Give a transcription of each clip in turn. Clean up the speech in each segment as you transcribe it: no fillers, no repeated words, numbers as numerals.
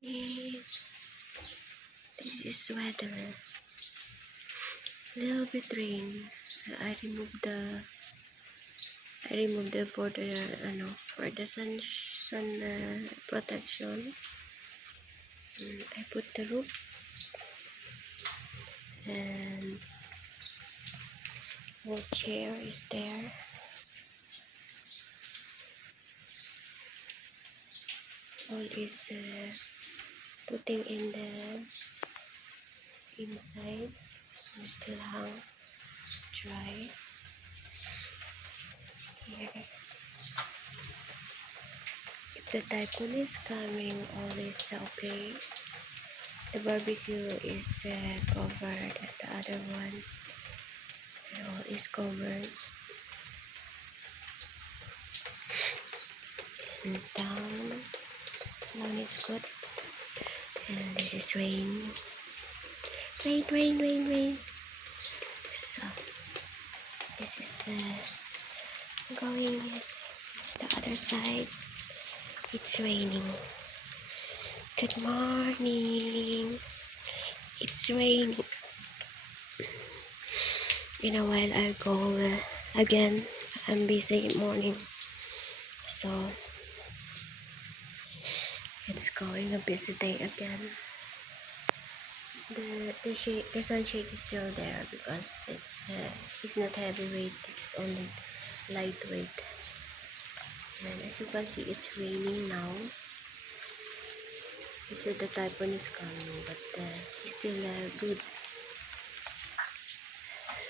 This is weather. Little bit rain. I removed the for the for the sun protection. I put the roof and whole chair is there. All is putting in the inside. We still hang dry here. If the typhoon is coming, all is okay. The barbecue is covered, and the other one all is covered. And down is good. And this is rain. Rain. So this is going the other side. It's raining. Good morning. It's raining. In a while I'll go again. I'm busy in the morning. So it's going a busy day again. The sunshade is still there because it's not heavyweight, it's only lightweight. And as you can see, it's raining now. He said the typhoon is coming, but it's still good.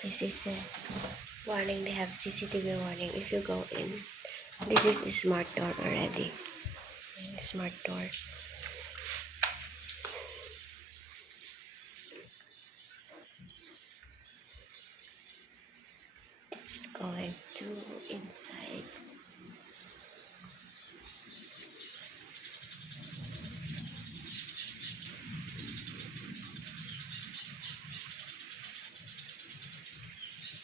This is a warning. They have CCTV warning if you go in. This is a smart door already. Smart door. It's going to inside.